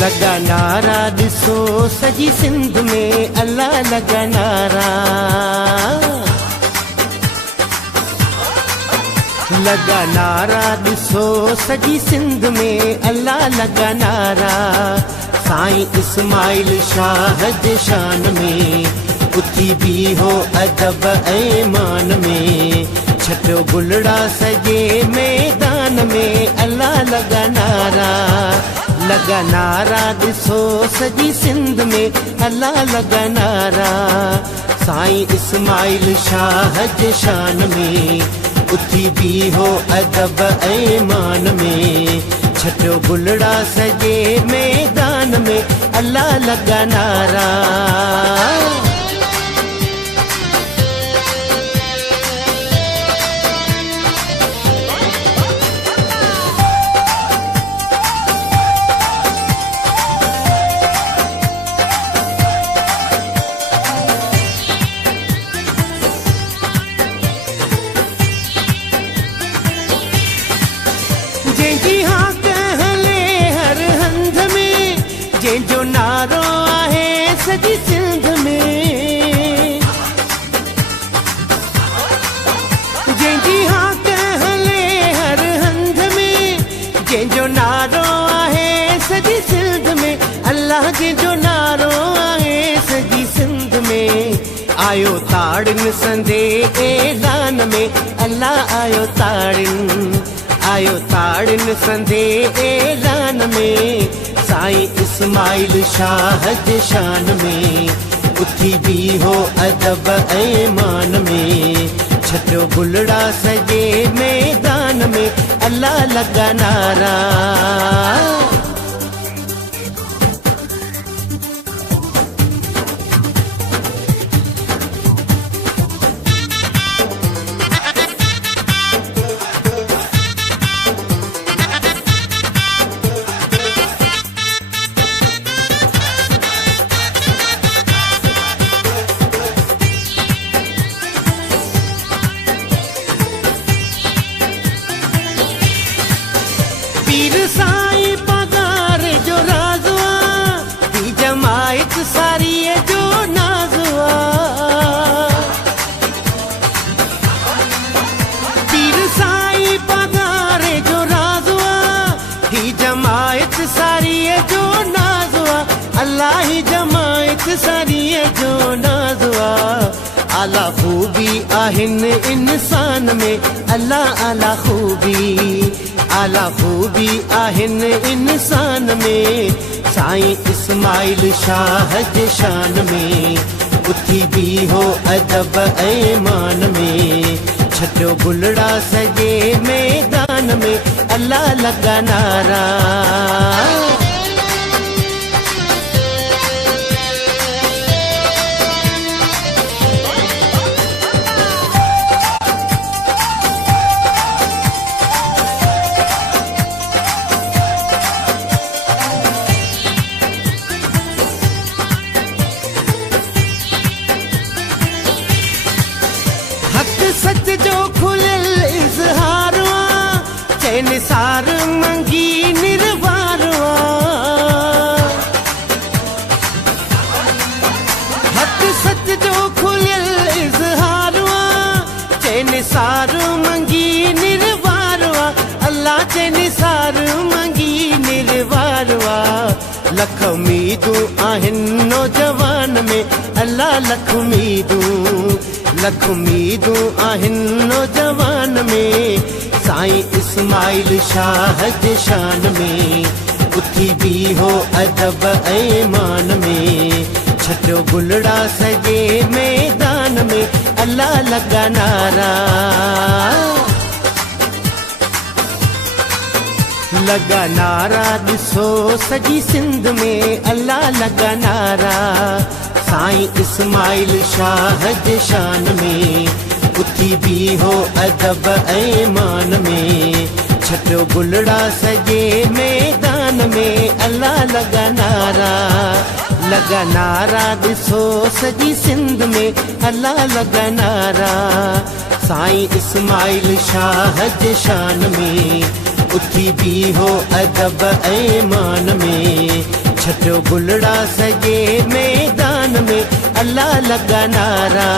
लगा नारा ॾिसो सॼी सिंध में अल्लाह लगा नारा लगा नारा ॾिसो सॼी सिंध में अल्लाह लगा नारा साईं इस्माइल शाह जे शान में उथी बीहो अदब ऐं मान में छटियो गुलड़ा सॼे मैदान में अल्लाह लगा नारा ॾिसो सॼी सिंध में अल्लाह लगा नारा साईं इस्माइल शाह जे शान में उथी बीहो अदब ऐं मान में छटियो गुलड़ा सॼे मैदान में अल्लाह लगा नारा जंहिंजी हाक हले हर हंध में जंहिंजो नारो आहे सॼी सिंध में जंहिंजी हाक हले हर हंध में जंहिंजो नारो आहे सॼी सिंध में अल्लाह जंहिंजो नारो आहे सॼी सिंध में आयो ताड़िन संदे ऐलान में अल्लाह आयो ताड़िन संदे ऐलान में साईं इस्माइल शाह जे शान में उथी बीहो अदब ऐं मान में छटियो गुलड़ा सॼे मैदान में अल्लाह लगा नारा पीर साईं पगार जो राज़ुआ ही जमायत सारी जो नाज़ुआ पीर साईं पगार जो राज़ुआ ही जमायत सारी जो नाज़ुआ अल्लाह ही जमायत सारी जो नाज़ुआ आला खूबी आहिनि इंसान में अल्लाह आला खूबी आहिनि इंसान में साईं इस्माइल शाह जे शान में उथी बीहो अदब ऐं मान में छटियो गुलड़ा सॼे मैदान में अल्लाह लगा नारा सच जो खुलियल इज़हार चए निसार मंगी निर्वार हक़ सच जो खुलियल इज़हार चए निसार मंगी निर्वार अल्लाह चए निसार मंगी निर्वार लख उम्मीदूं आहिनि नौजवान में अल्लाह लख उम्मीदूं आहिनि नौजवान में साईं इस्माइल शाह जे शान में उथी बीहो अदब ऐं मान में छटियो गुलड़ा सॼे मैदान में अल्लाह लगा नारा ॾिसो सॼी सिंध में अल्लाह लगा नारा साईं इस्माइल शाह जे शान में उथी बीहो अदब ऐं मान में छटियो गुलड़ा सॼे मैदान में अल्लाह लगा नारा ॾिसो सॼी सिंध में अल्लाह लगा नारा साईं इस्माइल शाह जे शान में उथी बीहो अदब ऐं मान में छटियो गुलड़ा सॼे मैदान में अल्लाह लॻा नारा।